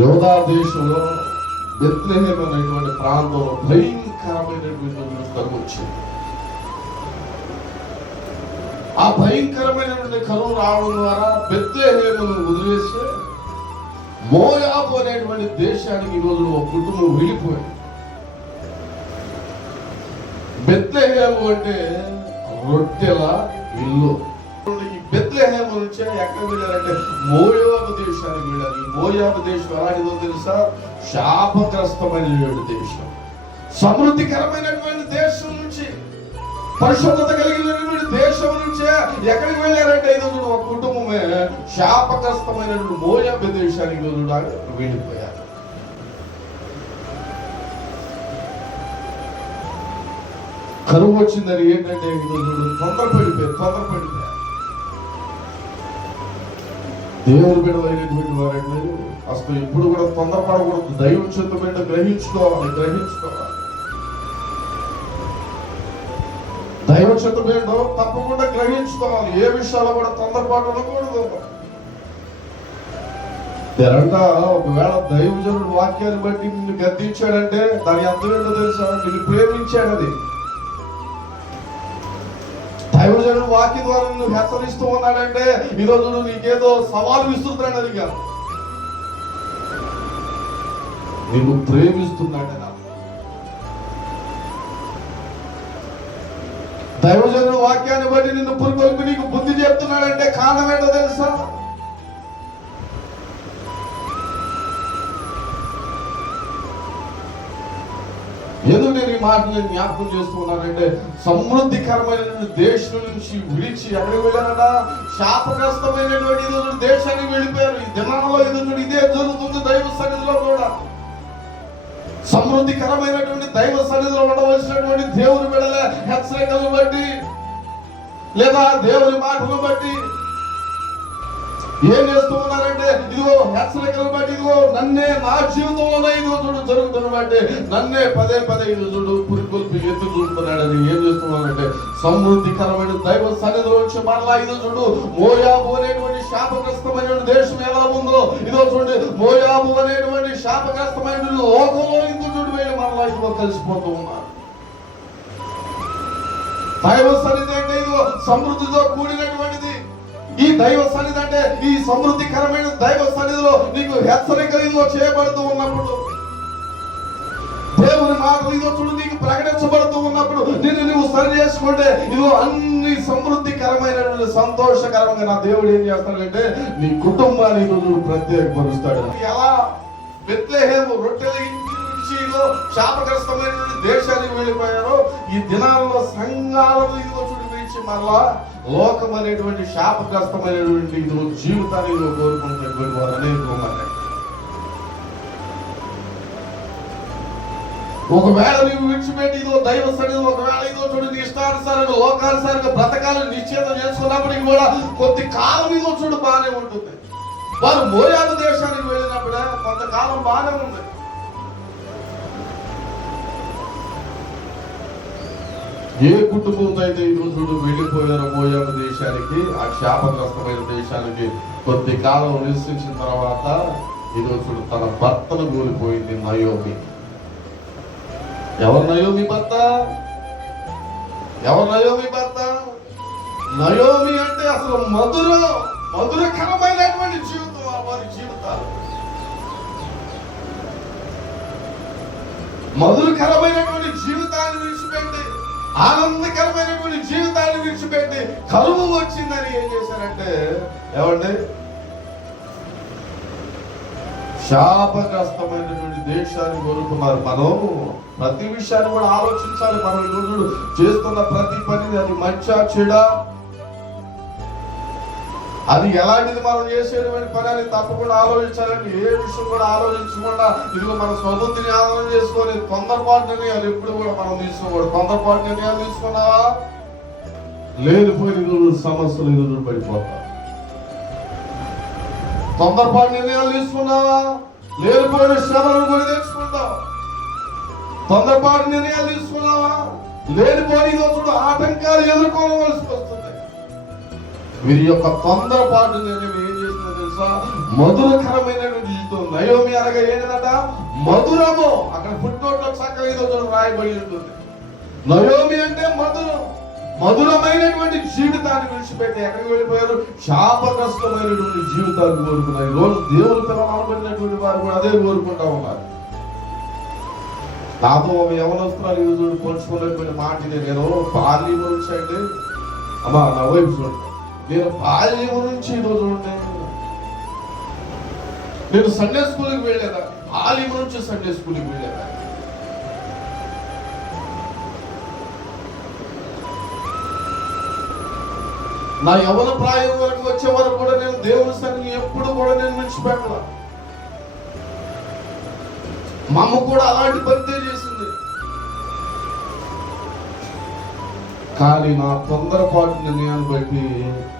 యోధా దేశంలో బెత్లెహేమ్ అనేటువంటి ప్రాంతంలో భయంకరమైనటువంటి కరువు వచ్చింది. ఆ భయంకరమైనటువంటి కరువు రావడం ద్వారా బెత్లెహేమును వదిలేసి మోయాబు అనేటువంటి దేశానికి ఈరోజు ఒక కుటుంబం వెళ్ళిపోయింది. బెత్లెహేము అంటే రొట్టెల ఇల్లు. ఈ బెత్లెహేము నుంచి ఎక్కడ వెళ్ళారంటే మోయాబు దేశానికి వెళ్ళారు. ఈ మోయాబు దేశం ఎలాంటిదో తెలుసా? శాపగ్రస్తమైనటువంటి దేశం, సమృద్ధికరమైనటువంటి దేశం నుంచి, పరిశుద్ధత కలిగినటువంటి దేశం నుంచే ఎక్కడికి వెళ్ళారంటే ఈరోజు ఒక కుటుంబమే శాపగ్రస్తమైనటువంటి మోయాబు దేశానికి వెళ్ళిపోయారు. కరువు వచ్చిందని ఏంటంటే ఈరోజు తొందరపడిపోయారు. దేవుడు బిడ్డలైనటువంటి వారంటే అసలు ఎప్పుడు కూడా తొందరపడకూడదు. దైవ చిత్తమైన గ్రహించుకోవాలి. దైవ చిత్తమైన తప్పకుండా గ్రహించుకోవాలి. ఏ విషయాల్లో కూడా తొందరపాటు ఉండకూడదు. ఒకవేళ దైవజనుడు వాక్యాన్ని బట్టి నిన్ను గద్దించాడంటే దాని అర్థం ఏంటో తెలుసా? నిన్ను ప్రేమించాడు. అది దైవజనుడు వాక్యం ద్వారా నువ్వు హెచ్చరిస్తూ ఉన్నాడంటే ఈరోజు నువ్వు నీకేదో సవాలు విస్తున్నాడు. అది కాదు, నిన్ను ప్రేమిస్తున్నాడు. దైవజనుడు వాక్యాన్ని బట్టి నిన్ను పురుకొల్పి నీకు బుద్ధి చెప్తున్నాడంటే కారణం ఏంటో తెలుసా? ఎందుకు నేను ఈ మాటలు జ్ఞాపకం చేస్తున్నానంటే సమృద్ధికరమైన దేశం నుంచి విడిచి ఎక్కడికి వెళ్ళారట? శాపగ్రస్తమైనటువంటి దేశానికి వెళ్ళిపోయారు. ఈ దినాలలో ఇదే జరుగుతుంది. దైవ సన్నిధిలో కూడా సమృద్ధికరమైనటువంటి దైవ సన్నిధిలో ఉండవలసినటువంటి దేవుని బిడ్డల హెచ్చరికలను బట్టి లేదా దేవుని మాటలను బట్టి ఏం చేస్తూ ఉన్నారంటే ఇదిగో హెచ్చరికలు బట్టి ఇదిగో నన్నే నా జీవితంలోనే ఇదిగో చూడు జరుగుతున్న బట్టి నన్నే పదే ఇది చూడు పురికొల్పి ఎత్తు చూస్తున్నాడని ఏం చేస్తున్నారంటే సమృద్ధికరమైన దైవ సన్నిధిలో వచ్చి మరలా ఇదో చూడు మోయాబు అనేటువంటి శాపగ్రస్తమైన దేశం ఎలా ఉందో ఇదో చూడండి. మోయాబు అనేటువంటి శాపగ్రస్తమైన లోకంలో ఇదో చూడు వెళ్ళి మరలా ఇదిగో కలిసిపోతూ ఉన్నారు. దైవ సన్నిధి అంటే ఇదిగో సమృద్ధితో కూడినటువంటిది. ఈ దైవ సన్నిధి అంటే ఈ సమృద్ధికరమైన దైవ సన్నిధిలో నీకు హెచ్చరిక ఇదిగో చేయబడుతూ ఉన్నప్పుడు, దేవుని మాటలు ఇదిగో చూడు నీకు ప్రకటించబడుతూ ఉన్నప్పుడు నిన్ను నువ్వు సరి చేసుకుంటే ఇదిగో అన్ని సమృద్ధికరమైనటువంటి సంతోషకరంగా నా దేవుడు ఏం చేస్తాడంటే నీ కుటుంబాన్ని ఈరోజు ప్రత్యేకపరుస్తాడు. ఎలా బెత్లెహేము రొట్టెల శాపగ్రస్తమైనటువంటి దేశానికి వెళ్ళిపోయారో ఈ దినాల్లో సంఘాలను ఇదిగో చూడు విడిచి మరలా లోకం అనేటువంటి శాపగ్రస్తమైనటువంటి జీవితాన్ని కోరుకుంటున్నటువంటి వారు అనేక ఉన్నారు. ఒకవేళ నీవు విడిచిపెట్టి ఇదో దైవ సన్నిధి ఒకవేళ ఇదో చూడు నీ ఇష్టానుసారంగా లోకానుసారంగా బ్రతకాలను నిశ్చయం చేసుకున్నప్పటికీ కూడా కొద్ది కాలం ఇదో చూడు బాగానే ఉంటుంది. వారు మోయాబు దేశానికి వెళ్ళినప్పుడే కొంతకాలం బాగానే ఉంది. ఏ కుటుంబంతో అయితే ఈరోజు వెళ్ళిపోయారో మోయాబు దేశానికి, ఆ శాపగ్రస్తమైన దేశానికి కొద్ది కాలం నివసించిన తర్వాత ఈరోజు తన భర్తను కోల్పోయింది నయోమి. ఎవరు నయోమి భర్త? నయోమి అంటే అసలు మధురకరమైనటువంటి జీవితం. వారి జీవితాలు మధురకరమైనటువంటి జీవితాన్ని విడిచిపెట్టి ఆనందకరమైనటువంటి జీవితాన్ని విడిచిపెట్టి కరువు వచ్చిందని ఏం చేశారంటే ఏమండి శాపగ్రస్తమైనటువంటి దేశాన్ని కోరుకున్నారు. మనం ప్రతి విషయాన్ని కూడా ఆలోచించాలి. మనం ఈరోజు చేస్తున్న ప్రతి పని అది మంచా చెడా, అది ఎలాంటిది, మనం చేసేటువంటి పని అని తప్పకుండా ఆలోచించాలని ఏ విషయం కూడా ఆలోచించకుండా ఇదిగో మన స్వబుద్ధిని ఆలోచన చేసుకొని తొందరపాటు నిర్ణయాలు ఎప్పుడు కూడా మనం తీసుకోకూడదు. తొందరపాటు నిర్ణయాలు తీసుకున్నావా లేనిపోయిన ఈరోజు సమస్యలు ఈరోజు పడిపోతా. తొందరపాటు నిర్ణయాలు తీసుకున్నావా లేనిపోయిన శ్రమలను కొని తెచ్చుకుంటావు. తొందరపాటు నిర్ణయాలు తీసుకున్నావా లేనిపోయిన ఈరోజు ఆటంకాలు ఎదుర్కోవలసి వస్తుంది. వీరి యొక్క తొందరపాటు నిర్ణయం ఏం చేస్తుందో తెలుసా? మధురకరమైనటువంటి జీవితం. నయోమి అనగా ఏంటంట? మధురము. అక్కడ ఫుట్నోట్లో చక్కగా ఏదో రాయబడి ఉంటుంది. నయోమి అంటే మధురం. మధురమైనటువంటి జీవితాన్ని విడిచిపెట్టి ఎక్కడికి వెళ్ళిపోయారు? శాపగ్రస్తమైనటువంటి జీవితాన్ని కోరుకున్నారు. ఈ రోజు దేవుని పిల్లలు అనబడినటువంటి వారు కూడా అదే కోరుకుంటా ఉన్నారు. నాతో యవనస్తున్నారు ఈరోజు పోల్చుకోలేకపోయిన మాట, నేను బాల్యం నుంచి అంటే అమ్మా నా వైపు చూడండి, నేను బాల్యం నుంచి ఈరోజు నేను సండే స్కూల్కి వెళ్ళేదా, బాల్యం నుంచి సండే స్కూల్కి వెళ్ళేదా. నా యవన ప్రాయం వరకు వచ్చే వరకు కూడా నేను దేవుని సన్నిధిని ఎప్పుడు కూడా నేను విడిచిపెట్టలా. మా అమ్మ కూడా అలాంటి భక్తే చేసింది. కానీ నా తొందరపాటు నిర్ణయాన్ని బట్టి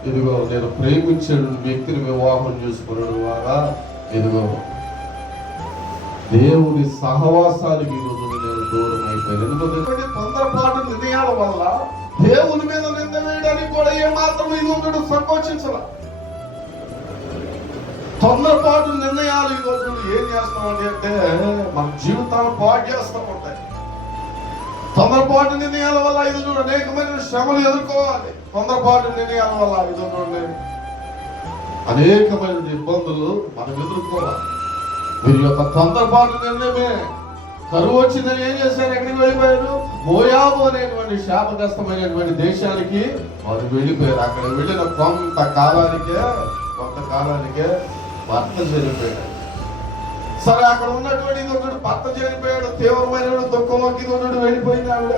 ఇదిగో నేను ప్రేమించే వ్యక్తిని వివాహం చేసుకున్నాడు ద్వారా ఇదిగో దేవుని సహవాసానికి ఈరోజు నేను దూరం అయిపోయాను. ఎందుకంటే తొందరపాటు నిర్ణయాల వల్ల దేవుని మీద నింద వేయడానికి కూడా ఏమాత్రం ఈరోజు సంకోచించాల. తొందరపాటు నిర్ణయాలు ఈరోజు ఏం చేస్తామండి అంటే మన జీవితాన్ని పాడు చేస్తూ ఉంటాయి. తొందరపాటు నిర్ణయాల వల్ల ఈరోజు అనేకమైన శ్రమలు ఎదుర్కోవాలి. తొందరపాటు నిర్ణయాల వల్ల ఈరోజు అనేకమైన ఇబ్బందులు మనం ఎదుర్కోవాలి. వీరి యొక్క తొందరపాటు నిర్ణయమే కరువు వచ్చిందని ఏం చేశారు? ఎక్కడికి వెళ్ళిపోయారు? మోయాబు అనేటువంటి శాపగ్రస్తమైనటువంటి దేశానికి వారు వెళ్ళిపోయారు. అక్కడ వెళ్ళిన కొంతకాలానికే భర్త చనిపోయాడు. సరే, అక్కడ ఉన్నటువంటి భర్త చనిపోయాడు, తీవ్రమైన దుఃఖంలోకి వెళ్ళిపోయింది ఆవిడ.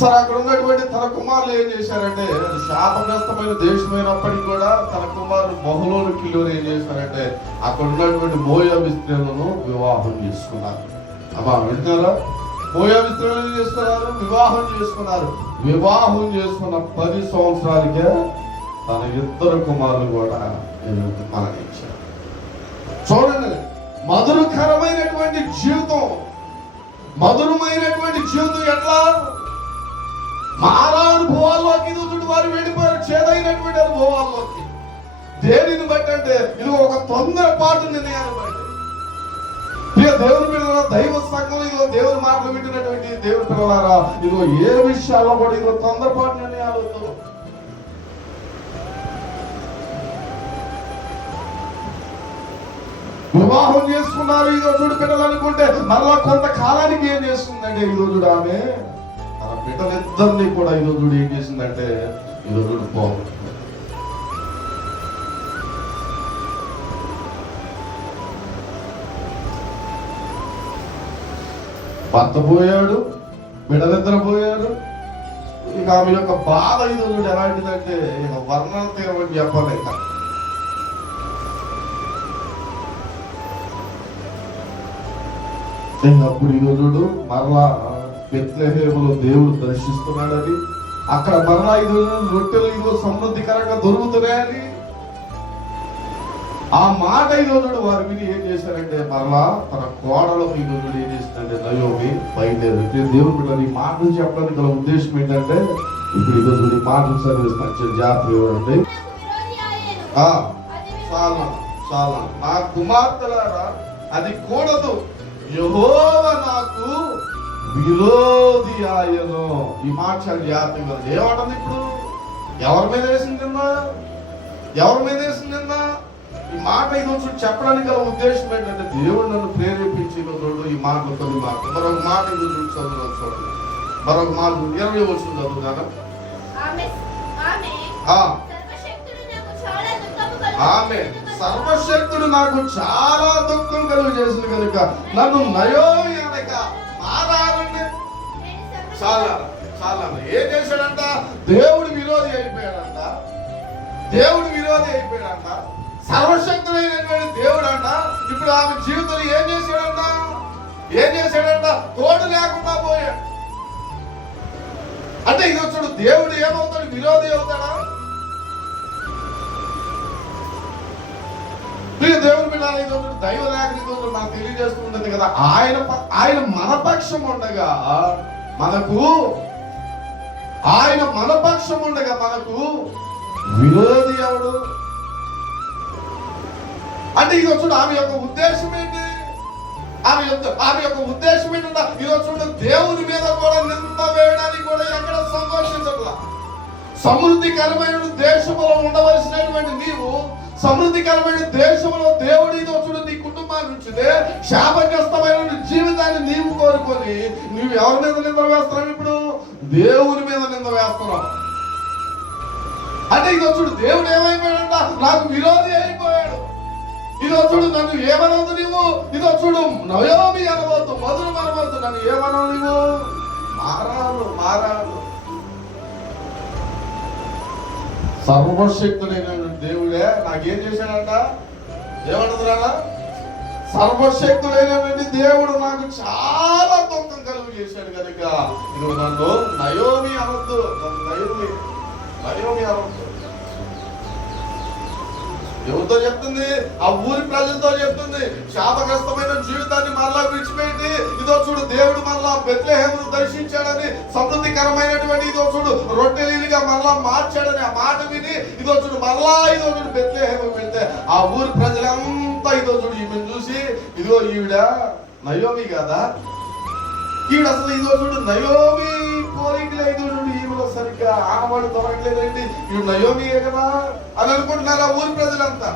సరే, అక్కడ ఉన్నటువంటి తన కుమారులు ఏం చేశారంటే, శాపగ్రస్తమైన దేశమైనప్పటికీ కూడా తన కుమారుడు బహులోను కిలోని ఏం చేశారంటే అక్కడ ఉన్నటువంటి మోయాబు స్త్రీలను వివాహం చేసుకున్నారు. అమ్మా వింటారా? మోయాబు స్త్రీలను చేసుకున్నారు, వివాహం చేసుకున్నారు. వివాహం చేసుకున్న 10 సంవత్సరాలకే తన 2 కుమారులు కూడా మరణించారు. చూడండి, మధురకరమైనటువంటి జీవితం, మధురమైనటువంటి జీవితం ఎట్లా మారా అనుభవాల్లోకి వారు వెళ్ళిపోయారు. చేదైనటువంటి అనుభవాల్లోకి. దేనిని బట్టి అంటే ఇది ఒక తొందరపాటు నిర్ణయాన్ని బట్టి. దేవుని పిల్లల దైవ సంఘం ఇదిగో దేవుని మాటలు వింటున్నటువంటి దేవుని పిల్లలారా, ఇదిగో ఏ విషయాల్లో కూడా ఇదిగో తొందరపాటు నిర్ణయాలు. వివాహం చేసుకున్నారు ఈరోజు పిల్లలు అనుకుంటే మళ్ళా కొంతకాలానికి ఏం చేస్తుందంటే ఈరోజు ఆమె తన బిడ్డలిద్దరినీ కూడా ఈరోజు ఏం చేసిందంటే ఈరోజు పోదు. భర్త పోయాడు, బిడ్డలిద్దరు పోయాడు. ఇక ఆమె యొక్క బాధ ఈరోజు ఎలాంటిదంటే ఇక వర్ణన తీరమని చెప్పలేక. అప్పుడు ఈరోజు మరలా బెత్లెహేములో దేవుడు దర్శిస్తున్నాడని, అక్కడ మరలా ఈరోజు రొట్టెలు ఈరోజు సమృద్ధికరంగా దొరుకుతున్నాయని ఆ మాట ఈరోజు వారి మీద ఏం చేశారంటే మరలా తన కోడలు ఈరోజు ఏం చేసిందంటే నయోమి బయలుదేరు. దేవుడు బిడ్డలు ఈ మాటలు చెప్పడానికి గల ఉద్దేశం ఏంటంటే ఇప్పుడు ఈరోజు ఈ మాటలు చదివిస్తాను, జాగ్రత్త ఇవ్వండి. చాలా నా కుమార్తెలారా అది కూడదు, యెహోవా నాకు విరోధి ఆయను. ఈ మాట చాలా జాగ్రత్తగా ఏమంటుంది. ఇప్పుడు ఎవరి మీద వేసిందా? ఎవరి మీద వేసిందా? ఈ మాట ఈరోజు చెప్పడానికి గల ఉద్దేశం ఏంటంటే దేవుడు నన్ను ప్రేరేపించిన చూడు ఈ మాటలు కొన్ని మాటలు. మరొక మాట ఈరోజు చదువు చూడండి. మరొక మాట 20 వచ్చింది చదువుతాను. ఆమె సర్వశక్తుడు నాకు చాలా దుఃఖం కలుగు చేసింది కనుక నన్ను నయోమి అనక మారాలని. చాలా ఏం చేశాడంట? దేవుడు విరోధి అయిపోయాడంట. దేవుడు విరోధి అయిపోయాడంట. సర్వశక్తుడైనటువంటి దేవుడు అంట. ఇప్పుడు ఆమె జీవితంలో ఏం చేశాడంట? తోడు లేకుండా పోయాడు. అంటే ఇది చూడు, దేవుడు ఏమవుతాడు? విరోధి అవుతాడా? దేవుని బిడ్డలు దైవ లేఖ నాకు తెలియజేస్తుంటది కదా, ఆయన మన పక్షం ఉండగా మనకు విరోధి ఎవడు? అంటే ఇది చూడు ఆమె యొక్క ఉద్దేశం ఏంటి? ఆమె యొక్క ఉద్దేశం ఏంటంటే ఈరోజు చూడు దేవుని మీద కూడా నింద వేయడానికి కూడా ఎక్కడ సంతోషించట్లా. సమృద్ధికరమైన దేశంలో ఉండవలసినటువంటి నీవు సమృద్ధికరమైన దేశంలో దేవుడి చూడు నీ కుటుంబాన్ని ఉంచితే శాపగ్రస్తమైన జీవితాన్ని నీవు కోరుకొని నీవు ఎవరి మీద నింద వేస్తున్నావు? ఇప్పుడు దేవుని మీద నింద వేస్తున్నావు. అంటే ఈరోజు చూడు దేవుడు ఏమైపోయాడంట? నాకు విరోధి అయిపోయాడు. ఈరోజు చూడు నన్ను ఏమనవద్దు నీవు. ఇదో చూడు నయోమి అనవద్దు, మధురం అనవద్దు, నన్ను ఏమనవు నీవు? మారాను. సర్వశక్తుడైన దేవుడే నాకేం చేశాడంట? ఏమంటున్నాడా? సర్వశక్తుడైనటువంటి దేవుడు నాకు చాలా దుఃఖం కలుగు చేశాడు కనుక నువ్వు నన్ను నయోమి అనవద్దు, నయోమి అనవద్దు. ఎవరితో చెప్తుంది? ఆ ఊరి ప్రజలతో చెప్తుంది. శాపగ్రస్తమైన జీవితాన్ని మరలా విడిచిపెట్టి ఇదో చూడు దేవుడు మరలా బెత్లెహేమును దర్శించాడని, సమృద్ధికరమైనటువంటి ఇదో చూడు రొట్టెలీలుగా మరలా మార్చాడని ఆ మాట విని ఇదో చూడు మరలా ఇదో చూడు బెత్లెహేము వెళ్తే ఆ ఊరి ప్రజలంతా ఇదో చూడు ఈమెను చూసి ఇదిగో ఈవిడ నయోమి కాదా? ఈవిడ అసలు ఇదో చూడు నయోమి పోలికలేదు, ఈమెలో సరిగ్గా ఆనవాళ్ళు దొరకలేదండి, ఈవిడ నయోమియే కదా అని అనుకుంటున్నారు ఆ ఊరి ప్రజలంతా.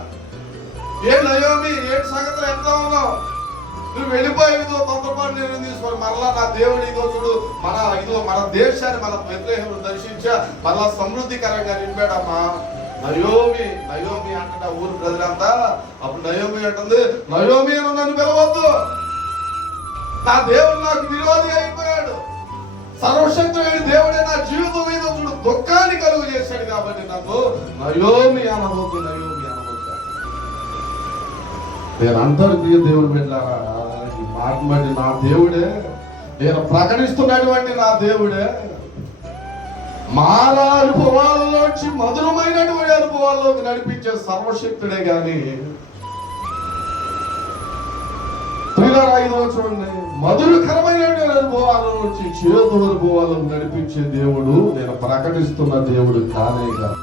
ఏ నయోమి, ఏంటి సంగతులు, ఎట్లా ఉన్నావు? నువ్వు వెళ్ళిపోయి ఇదో తొందరపాటు నిర్ణయం తీసుకోవాలి. మరలా నా దేవుడు ఇదో చూడు మన దేశాన్ని మన బెత్లెహేమును దర్శించా మరలా సమృద్ధికరంగా నింపాడమ్మా. నయోమి అంట ఊరి ప్రజలంతా. అప్పుడు నయోమి అంటుంది, నయోమి అని నన్ను పిలవద్దు, నా దేవుడు నాకు విరోధి అయిపోయాడు. సర్వశక్తుడైన దేవుడే నా జీవితం మీద చూడు దుఃఖాన్ని కలుగు చేశాడు కాబట్టి నాకు నయోమి అనవద్దు. నేను అంటారు ప్రియ దేవుడు వెళ్ళారా, ఈ మాట బట్టి నా దేవుడే, నేను ప్రకటిస్తున్నటువంటి నా దేవుడే మారా అనుభవాల్లోంచి మధురమైనటువంటి అనుభవాల్లోకి నడిపించే సర్వశక్తుడే గాని చూడండి మధురకరమైన అనుభవాల నుంచి చేదు అనుభవాలను నడిపించే దేవుడు నేను ప్రకటిస్తున్న దేవుడు కానే కాదు.